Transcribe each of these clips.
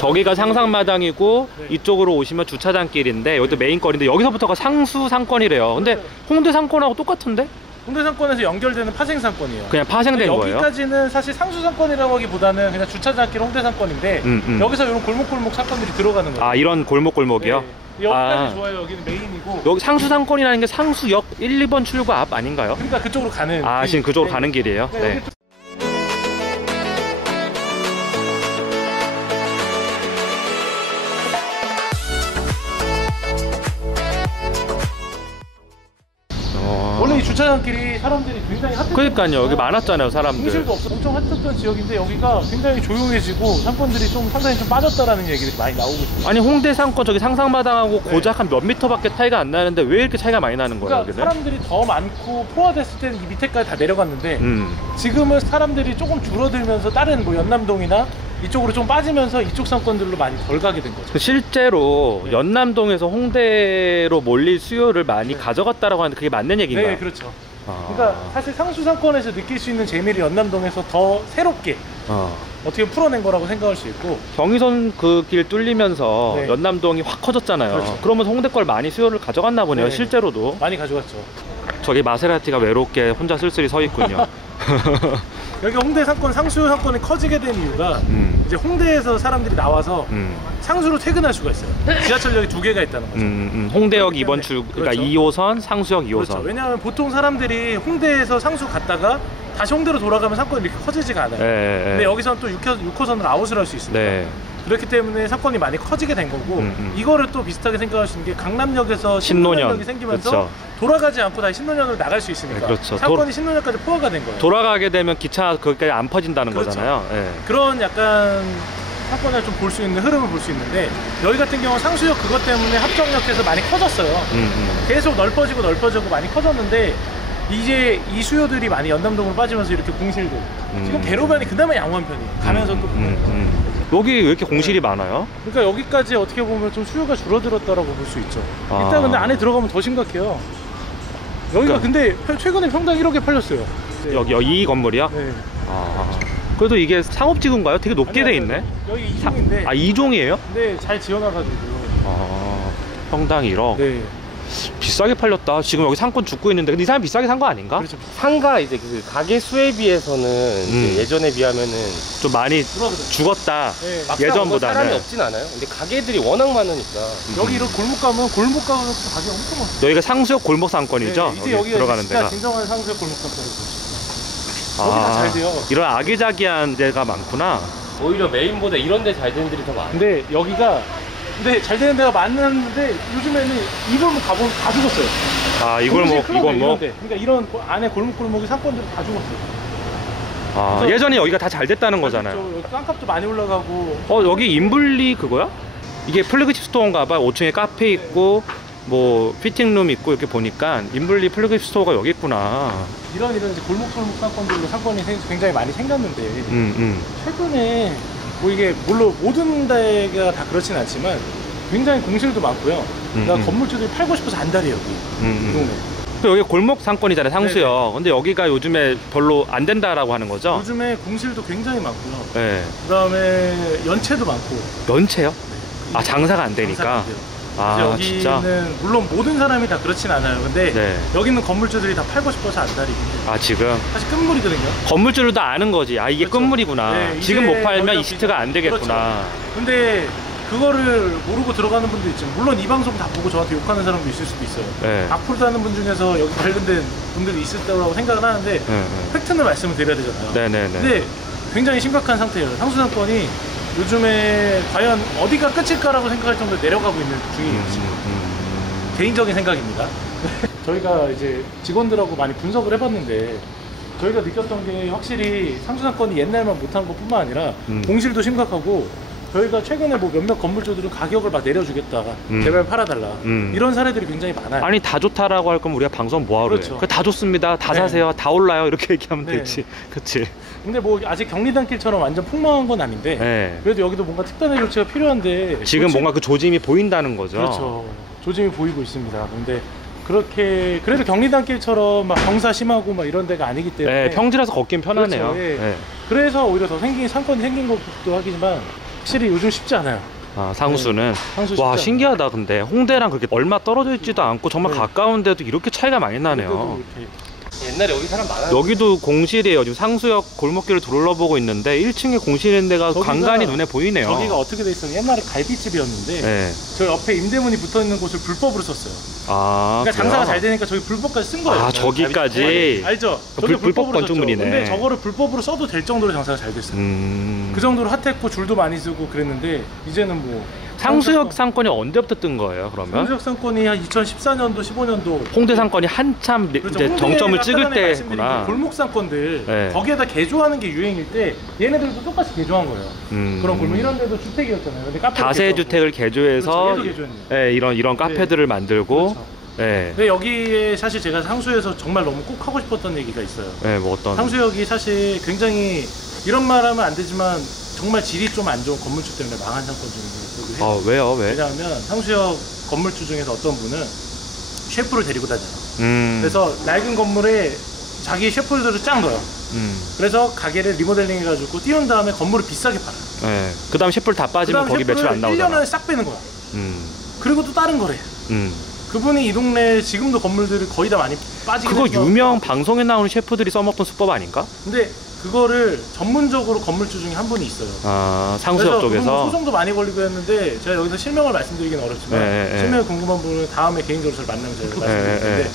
저기가 상상마당이고 네. 이쪽으로 오시면 주차장길인데 여기도 메인거리인데 여기서부터가 상수 상권이래요. 근데 홍대 상권하고 똑같은데? 홍대 상권에서 연결되는 파생 상권이에요. 그냥 파생된 거예요? 여기까지는 사실 상수 상권이라고 하기보다는 그냥 주차장길 홍대 상권인데 여기서 이런 골목골목 상권들이 들어가는 거예요. 아, 이런 골목골목이요? 네. 여기까지 좋아요. 여기는 메인이고. 여기 상수 상권이라는 게 상수역 1, 2번 출구 앞 아닌가요? 그러니까 그쪽으로 가는. 아, 지금 그쪽으로 가는 길이에요? 네. 원래 이 주차장길이 사람들이 굉장히 핫했던. 그러니까요. 여기 많았잖아요, 사람들. 공실도 없어. 엄청 핫했던 지역인데 여기가 굉장히 조용해지고 상권들이 좀 상당히 좀 빠졌다라는 얘기들이 많이 나오고 있어요. 아니, 홍대 상권 저기 상상마당하고 네. 고작 한 몇 미터밖에 차이가 안 나는데 왜 이렇게 차이가 많이 나는 거예요? 그러니까 여기는? 사람들이 더 많고 포화됐을 때는 이 밑에까지 다 내려갔는데 지금은 사람들이 조금 줄어들면서 다른 뭐 연남동이나 이쪽으로 좀 빠지면서 이쪽 상권들로 많이 덜 가게 된 거죠. 실제로 네. 연남동에서 홍대로 몰릴 수요를 많이 네. 가져갔다라고 하는데 그게 맞는 얘기인가요? 네, 그렇죠. 아. 그러니까 사실 상수 상권에서 느낄 수 있는 재미를 연남동에서 더 새롭게 어떻게 풀어낸 거라고 생각할 수 있고. 경의선 그 길 뚫리면서 네. 연남동이 확 커졌잖아요. 그렇죠. 그러면서 홍대 걸 많이 수요를 가져갔나 보네요. 네. 실제로도. 많이 가져갔죠. 저기 마세라티가 외롭게 혼자 쓸쓸히 서 있군요. 여기 홍대 상권, 상수 상권이 커지게 된 이유가 이제 홍대에서 사람들이 나와서 상수로 퇴근할 수가 있어요. 지하철역이 두 개가 있다는 거죠. 홍대역 2번 출구, 그러니까 그렇죠. 2호선, 상수역 2호선. 그렇죠. 왜냐하면 보통 사람들이 홍대에서 상수 갔다가 다시 홍대로 돌아가면 상권이 이렇게 커지지가 않아요. 근데 여기서는 또 6호선으로 아웃을 할 수 있습니다. 네. 그렇기 때문에 상권이 많이 커지게 된 거고 이거를 또 비슷하게 생각할 수 있는 게 강남역에서 신논현역이 생기면서 그렇죠. 돌아가지 않고 다시 신논현으로 나갈 수 있으니까. 네, 그렇죠. 상권이 신논현까지 포화가 된 거예요. 돌아가게 되면 기차 거기까지 안 퍼진다는 그렇죠. 거잖아요. 네. 그런 약간 상권을 좀 볼 수 있는 흐름을 볼 수 있는데 여기 같은 경우는 상수역 그것 때문에 합정역에서 많이 커졌어요. 계속 넓어지고 많이 커졌는데 이제 이 수요들이 많이 연남동으로 빠지면서 이렇게 공실들 지금 대로변이 그나마 양호한 편이에요. 가면서 또 여기 왜 이렇게 공실이 많아요? 그러니까 여기까지 어떻게 보면 좀 수요가 줄어들었다라고 볼 수 있죠. 아. 일단 근데 안에 들어가면 더 심각해요. 여기가 근데 최근에 평당 1억에 팔렸어요. 네. 여기 이 건물이요? 네. 아. 그래도 이게 상업지구인가요? 되게 높게 돼 있네. 여기 이종인데. 아, 이종이에요? 네, 잘 지어놔가지고. 아, 평당 1억. 네. 비싸게 팔렸다. 지금 여기 상권 죽고 있는데 근데 이 사람 비싸게 산 거 아닌가? 그렇죠. 상가 이제 그 가게 수에 비해서는 이제 예전에 비하면은 좀 많이 줄어들었어요. 죽었다. 네. 막상 예전보다는. 사람이 없진 않아요. 근데 가게들이 워낙 많으니까. 여기 이런 골목 가면 골목 가면 가게 엄청 많아요. 여기가 상수역 골목 상권이죠? 네, 이제 여기가 들어가는 진짜 데가. 진정한 상수역 골목 상권이죠. 여기 다 잘 돼요. 이런 아기자기한 데가 많구나. 오히려 메인보다 이런 데 잘 되는 데들이 더 많아요. 근데 여기가 잘 되는 데가 많았는데 요즘에는 이 골목 가보면 다 죽었어요. 아, 이 골목, 이 골목. 그러니까 이런 안에 골목골목이 상권들이 다 죽었어요. 아, 예전에 여기가 다 잘 됐다는 거잖아요. 여기 땅값도 많이 올라가고. 여기 인블리 그거야? 이게 플래그십 스토어인가 봐. 5층에 카페 있고 뭐 피팅룸 있고 이렇게 보니까 인블리 플래그십 스토어가 여기 있구나. 이런 이제 골목골목 상권들로 상권이 굉장히 많이 생겼는데 최근에 뭐 이게 물론 모든 데가 다 그렇진 않지만 굉장히 공실도 많고요. 그러니까 건물주들이 팔고 싶어서 안달이에요 여기. 이 동네. 또 여기 골목 상권이잖아요, 상수역. 네네. 근데 여기가 요즘에 별로 안 된다라고 하는 거죠? 요즘에 공실도 굉장히 많고요. 네. 그다음에 연체도 많고. 연체요? 아, 장사가 안 되니까. 장사가 안 돼요. 아, 여기는 진짜? 물론 모든 사람이 다 그렇진 않아요. 근데 네. 여기 있는 건물주들이 다 팔고 싶어서 안달이고. 아, 지금 사실 끝물이거든요. 건물주들도 아는 거지. 아, 이게 그렇죠. 끝물이구나. 네, 지금 못 이제 팔면 거기가 이 시트가 안 되겠구나. 그렇죠. 근데 그거를 모르고 들어가는 분도 있지만 물론 이 방송 다 보고 저한테 욕하는 사람도 있을 수도 있어요. 네. 악플 다는 분 중에서 여기 관련된 분들이 있을 거라고 생각을 하는데 팩트는 말씀을 드려야 되잖아요. 네네네. 근데 굉장히 심각한 상태예요. 상수상권이 요즘에 과연 어디가 끝일까라고 생각할 정도로 내려가고 있는 중이에요. 지금. 개인적인 생각입니다. 저희가 이제 직원들하고 많이 분석을 해봤는데 저희가 느꼈던 게 확실히 상수상권이 옛날만 못한 것 뿐만 아니라 공실도 심각하고 저희가 최근에 뭐 몇몇 건물주들은 가격을 막 내려주겠다, 제발 팔아달라 이런 사례들이 굉장히 많아요. 아니, 다 좋다라고 할 거면 우리가 방송 뭐하러 그렇죠. 해? 다 좋습니다. 다 네. 사세요. 다 올라요. 이렇게 얘기하면 네. 되지. 그치? 근데 뭐 아직 경리단길처럼 완전 폭망한 건 아닌데 네. 그래도 여기도 뭔가 특단의 조치가 필요한데 지금 뭔가 그 조짐이 보인다는 거죠. 그렇죠. 조짐이 보이고 있습니다. 근데 그렇게 그래도 경리단길처럼 막 경사 심하고 막 이런 데가 아니기 때문에 네, 평지라서 걷긴 편하네요. 그렇죠. 예. 네. 그래서 오히려 더 상권이 생긴 것도 하지만 확실히 요즘 쉽지 않아요. 아, 상수는. 네, 상수 와, 쉽지 신기하다. 근데 홍대랑 그렇게 얼마 떨어져 있지도 않고 정말 네. 가까운데도 이렇게 차이가 많이 나네요. 그래도 이렇게 옛날에 여기 사람 많았는데. 여기도 공실이에요. 지금 상수역 골목길을 둘러보고 있는데 1층에 공실인 데가 저기가- 간간히 눈에 보이네요. 저기가 어떻게 돼 있었냐면 옛날에 갈비집이었는데 네. 저 옆에 임대문이 붙어 있는 곳을 불법으로 썼어요. 아, 그러니까 장사가 그래요? 잘 되니까 저기 불법까지 쓴 거예요. 아, 저기까지? 갈비집. 알죠? 저기 불법 불법으로 건축물이네. 썼죠. 근데 저거를 불법으로 써도 될 정도로 장사가 잘 됐어요. 그 정도로 핫했고 줄도 많이 쓰고 그랬는데 이제는 뭐 상수역 상권이 언제부터 뜬 거예요, 그러면? 상수역 상권이 한 2014년도 15년도 홍대 상권이 한참 이제 정점을 찍을 때구나. 골목 상권들 네. 거기에다 개조하는 게 유행일 때 얘네들도 똑같이 개조한 거예요. 그런 골목 이런 데도 주택이었잖아요. 근데 카페 다세 주택을 개조해서 그렇죠. 얘도 개조했네요. 예, 이런 카페들을 만들고 그렇죠. 예. 근데 여기에 사실 제가 상수에서 정말 너무 꼭 하고 싶었던 얘기가 있어요. 예, 뭐 어떤 상수역이 사실 굉장히 이런 말 하면 안 되지만 정말 질이 좀 안 좋은 건물주 때문에 망한 상권 중에 있어요. 왜요? 왜? 왜냐하면 상수역 건물주 중에서 어떤 분은 셰프를 데리고 다녀요. 그래서 낡은 건물에 자기 셰프들을 쫙 넣어요. 그래서 가게를 리모델링 해가지고 띄운 다음에 건물을 비싸게 팔아요. 예. 그다음 셰프를 다 빠지면 거기 매출 안 1년 나오잖아. 안에 싹 빼는 거야. 음. 그리고 또 다른 거래. 그분이 이 동네에 지금도 건물들이 거의 다 많이 빠지긴 그거 했지만 유명 방송에 나오는 셰프들이 써먹던 수법 아닌가? 근데 그거를 전문적으로 건물주 중에 한 분이 있어요. 아, 상수역 그래서 그분 뭐 쪽에서. 소송도 많이 걸리고 했는데 제가 여기서 실명을 말씀드리긴 어렵지만 네, 실명이 궁금한 분은 다음에 개인적으로 저를 만나면 제가 말씀드릴 텐데 네.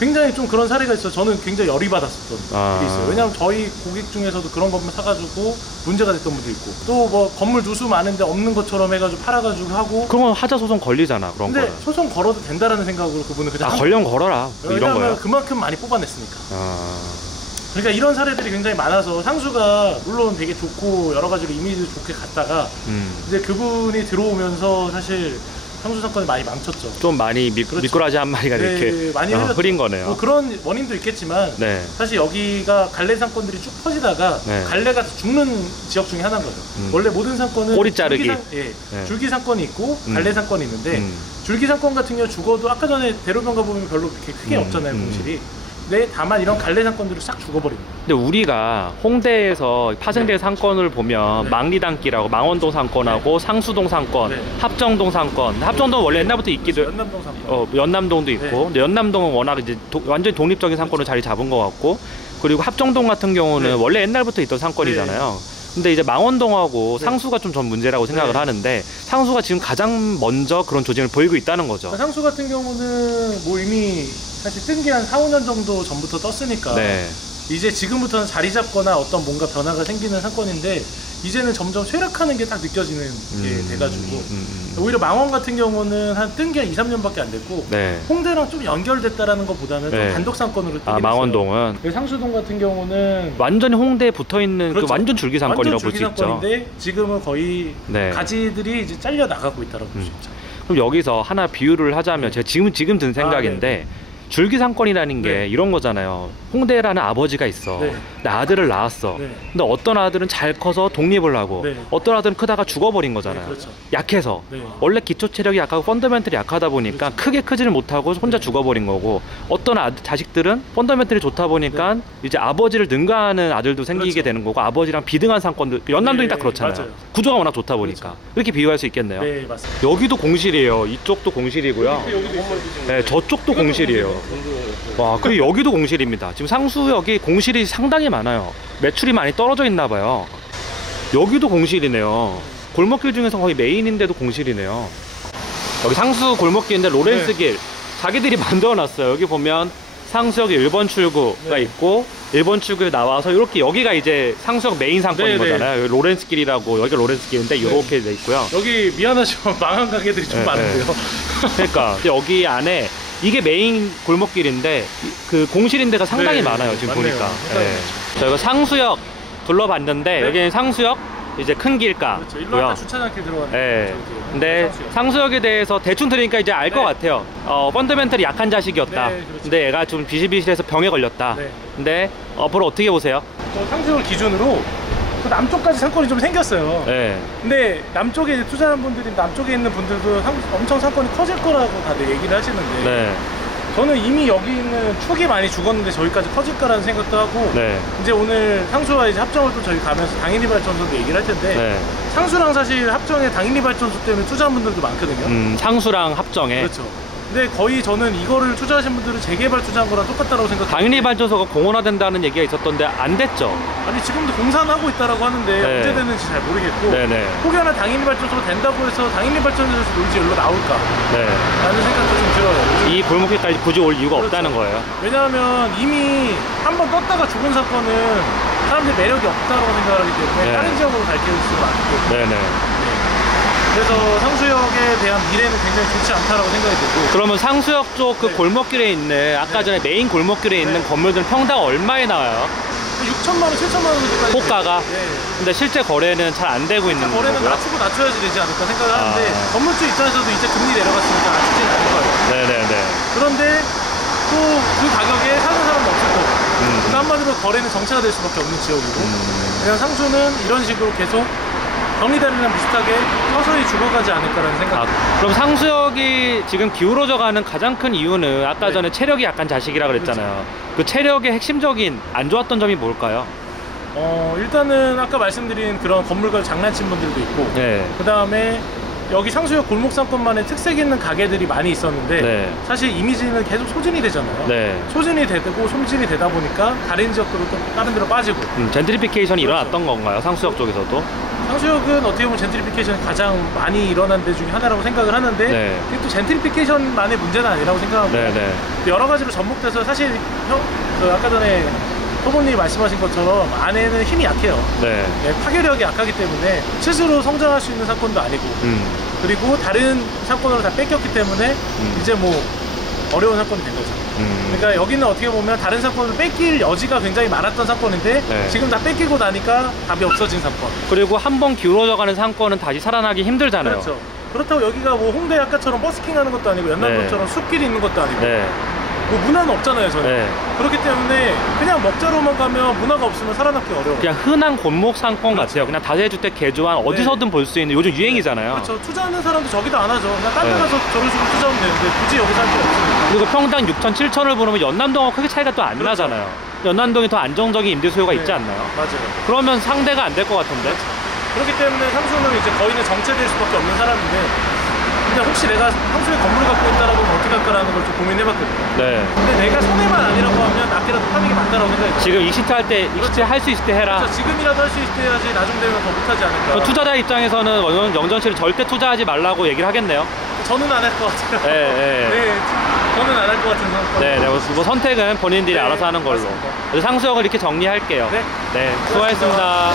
굉장히 좀 그런 사례가 있어서 저는 굉장히 열이 받았었던 일이 있어요. 왜냐하면 저희 고객 중에서도 그런 건물 사가지고 문제가 됐던 분도 있고 또 뭐 건물 누수 많은데 없는 것처럼 해가지고 팔아가지고 하고 그런 건 하자 소송 걸리잖아, 그런 근데 거는. 소송 걸어도 된다라는 생각으로 그분은 그냥 아, 한 걸면 걸어라. 뭐 이런 왜냐하면 거야. 그만큼 많이 뽑아냈으니까. 아. 그러니까 이런 사례들이 굉장히 많아서 상수가 물론 되게 좋고 여러 가지로 이미지도 좋게 갔다가 이제 그분이 들어오면서 사실 상수 사건이 많이 망쳤죠. 좀 많이 그렇죠. 미꾸라지 한 마리가 네, 이렇게 많이 흘렸죠. 흐린 거네요. 뭐 그런 원인도 있겠지만 네. 사실 여기가 갈래 상권들이 쭉 퍼지다가 네. 갈래가 죽는 지역 중에 하나인 거죠. 원래 모든 상권은 꼬리 자르기. 네. 네. 줄기 상권이 있고 갈래 상권이 있는데 줄기 상권 같은 경우 죽어도 아까 전에 대로변 가보면 별로 그렇게 크게 없잖아요, 공실이. 근데 다만 이런 갈래 상권들을 싹 죽어버립니다. 근데 우리가 홍대에서 파생된 상권을 보면 네. 망리단길하고 망원동 상권하고 상수동 상권, 네. 합정동 상권. 합정동은 원래 옛날부터 있기도 연남동 상권. 연남동도 있고. 네. 근데 연남동은 워낙 이제 완전히 독립적인 상권을 자리 잡은 것 같고. 그리고 합정동 같은 경우는 네. 원래 옛날부터 있던 상권이잖아요. 근데 이제 망원동하고 네. 상수가 좀 전 문제라고 생각을 네. 하는데 상수가 지금 가장 먼저 그런 조짐을 보이고 있다는 거죠. 상수 같은 경우는 뭐 이미 사실 뜬 게 한 4, 5년 정도 전부터 떴으니까 네. 이제 지금부터는 자리 잡거나 어떤 뭔가 변화가 생기는 사건인데 이제는 점점 쇠락하는 게 딱 느껴지는 게 돼가지고 오히려 망원 같은 경우는 한 뜬 게 2, 3년밖에 안 됐고 네. 홍대랑 좀 연결됐다라는 것보다는 네. 좀 단독 상권으로 뜨긴 아, 망원동은 했어요. 상수동 같은 경우는 완전히 홍대에 붙어 있는 그렇죠. 그 완전 줄기 상권이라고 볼 수 있죠. 상권인데 지금은 거의 네. 가지들이 이제 잘려 나가고 있다고 볼 수 있죠. 그럼 여기서 하나 비유를 하자면 제가 지금 든 생각인데 줄기 상권이라는 게 네. 이런 거잖아요. 홍대라는 아버지가 있어. 네. 근데 아들을 낳았어. 네. 근데 어떤 아들은 잘 커서 독립을 하고 네. 어떤 아들은 크다가 죽어버린 거잖아요. 네, 그렇죠. 약해서. 네. 원래 기초 체력이 약하고 펀더멘털이 약하다 보니까 그렇죠. 크게 크지를 못하고 혼자 네. 죽어버린 거고 어떤 자식들은 펀더멘털이 좋다 보니까 이제 아버지를 능가하는 아들도 생기게 그렇죠. 되는 거고 아버지랑 비등한 상권들 연남동이 네, 딱 그렇잖아요. 맞아요. 구조가 워낙 좋다 보니까 그렇죠. 이렇게 비유할 수 있겠네요. 네, 맞습니다. 여기도 공실이에요. 이쪽도 공실이고요. 네, 저쪽도 공실이에요. 와, 그리고 여기도 공실입니다. 지금 상수역이 공실이 상당히 많아요. 매출이 많이 떨어져 있나 봐요. 여기도 공실이네요. 골목길 중에서 거의 메인인데도 공실이네요. 여기 상수 골목길인데 로렌스길 자기들이 만들어 놨어요. 여기 보면 상수역에 1번 출구가 있고 1번 출구에 나와서 이렇게 여기가 이제 상수역 메인 상권인 거잖아요. 여기 로렌스길이라고 여기가 로렌스길인데 이렇게 돼 있고요. 여기 미안하지만 망한 가게들이 좀 네, 많은데요. 그러니까 여기 안에 이게 메인 골목길인데 그 공실인 데가 상당히 네, 많아요. 지금 맞네요. 보니까. 네. 저희가 상수역 둘러봤는데 네. 여기는 상수역 이제 큰 길가고요. 그렇죠. 일로 아까 주차장길 들어가는 네. 근데 상수역에 대해서 대충 들으니까 이제 알 것 네. 같아요. 펀더멘털이 약한 자식이었다. 네, 그렇죠. 근데 얘가 좀 비실비실해서 병에 걸렸다. 네. 근데 앞으로 어떻게 보세요? 저 상수역을 기준으로 그 남쪽까지 상권이 좀 생겼어요. 네. 근데 남쪽에 투자한 분들이 남쪽에 있는 분들도 엄청 상권이 커질 거라고 다들 얘기를 하시는데 네. 저는 이미 여기 있는 축이 많이 죽었는데 저기까지 커질까라는 생각도 하고 네. 이제 오늘 상수와 이제 합정을 또 저희 가면서 당일리 발전소도 얘기를 할 텐데 네. 상수랑 사실 합정에 당일리 발전소 때문에 투자한 분들도 많거든요. 상수랑 합정에. 그렇죠. 근데 거의 저는 이거를 투자하신 분들은 재개발 투자한 거랑 똑같다고 생각해요. 당일리 발전소가 공원화된다는 얘기가 있었던데 안 됐죠. 아니 지금도 공사는 하고 있다라고 하는데 네. 언제 되는지 잘 모르겠고 네네. 혹여나 당일리 발전소가 된다고 해서 당일리 발전소에서 놀지 여기로 나올까 네. 라는 생각도 좀 들어요. 이 골목길까지 굳이 올 이유가 그렇죠. 없다는 거예요. 왜냐하면 이미 한 번 떴다가 죽은 사건은 사람들이 매력이 없다고 생각하기 때문에 네. 다른 지역으로 갈 케이스가 많기 때문에 네네. 그래서 상수역에 대한 미래는 굉장히 좋지 않다라고 생각이 들고 그러면 상수역 쪽 그 네. 골목길에 있는 아까 전에 메인 골목길에 있는 네. 건물들은 평당 얼마에 나와요? 6천만 원, 7천만 원 정도까지 호가가? 네. 근데 실제 거래는 잘 안 되고 있는 거래는 거고요. 낮추고 낮춰야지 되지 않을까 생각을 하는데 아. 건물주 입장에서도 이제 금리 내려갔으니까 낮추진 않을 거예요. 네네네. 그런데 또 그 가격에 사는 사람도 없을 거고 그러니까 한마디로 거래는 정체가 될 수밖에 없는 지역이고 그냥 상수는 이런 식으로 계속 경리다리랑 비슷하게 서서히 죽어가지 않을까라는 생각. 그럼 상수역이 지금 기울어져 가는 가장 큰 이유는 아까 네. 전에 체력이 약간 자식이라 그랬잖아요. 그 체력의 핵심적인 안 좋았던 점이 뭘까요? 일단은 아까 말씀드린 그런 건물과 장난친 분들도 있고 네. 그 다음에 여기 상수역 골목 상권만의 특색 있는 가게들이 많이 있었는데 네. 사실 이미지는 계속 소진이 되잖아요. 네. 소진이 되고 소진이 되다 보니까 다른 지역으로 또 다른 데로 빠지고 젠트리피케이션이 그렇죠. 일어났던 건가요? 상수역 쪽에서도? 상수역은 어떻게 보면 젠트리피케이션이 가장 많이 일어난 데 중에 하나라고 생각을 하는데 네. 그게 또 젠트리피케이션만의 문제는 아니라고 생각하고 네네. 여러 가지로 접목돼서 사실 아까 전에 토보님이 말씀하신 것처럼 안에는 힘이 약해요. 네. 네, 파괴력이 약하기 때문에 스스로 성장할 수 있는 사건도 아니고 그리고 다른 사건으로 다 뺏겼기 때문에 이제 뭐 어려운 사건이 된 거죠. 그러니까 여기는 어떻게 보면 다른 사건을 뺏길 여지가 굉장히 많았던 사건인데 네. 지금 다 뺏기고 나니까 답이 없어진 사건. 그리고 한 번 기울어져 가는 상권은 다시 살아나기 힘들잖아요. 그렇죠. 그렇다고 여기가 뭐 홍대 아까처럼 버스킹 하는 것도 아니고 연남동처럼 숲길이 있는 것도 아니고 네. 뭐 문화는 없잖아요 저는. 네. 그렇기 때문에 그냥 먹자로만 가면 문화가 없으면 살아남기 어려워요. 그냥 흔한 골목 상권 같아요. 그냥 다세주택 개조한 어디서든 볼 수 있는 요즘 유행이잖아요. 그렇죠. 투자하는 사람도 저기도 안 하죠. 그냥 딴 데 네. 가서 저런 식으로 투자하면 되는데 굳이 여기서 할 필요 없으니까. 그리고 평당 6천, 7천을 보면 연남동하고 크게 차이가 또 안 그렇죠. 나잖아요. 연남동이 더 안정적인 임대 수요가 있지 네. 않나요? 맞아요. 그러면 상대가 안 될 것 같은데? 그렇기 때문에 상수는 이제 거의는 정체될 수밖에 없는 사람인데 근데 혹시 내가 상수에 건물을 갖고 있다라고 하면 어떻게 할까라는 걸 좀 고민해봤거든요. 네. 근데 내가 손해만 아니라고 하면 낮게라도 파는 게 맞다라고 생각해요. 지금 익시트 할 때, 익시트 할 수 있을 때 해라. 그렇죠. 지금이라도 할 수 있을 때 해야지 나중 되면 더 못하지 않을까. 그럼 투자자 입장에서는 영전씨를 절대 투자하지 말라고 얘기를 하겠네요. 저는 안 할 것 같아요. 네, 네. 네, 저는 안 할 것 같은 상황. 네, 네. 뭐 선택은 본인들이 네, 알아서 하는 걸로. 맞습니다. 그래서 상수역을 이렇게 정리할게요. 네. 네, 수고하셨습니다.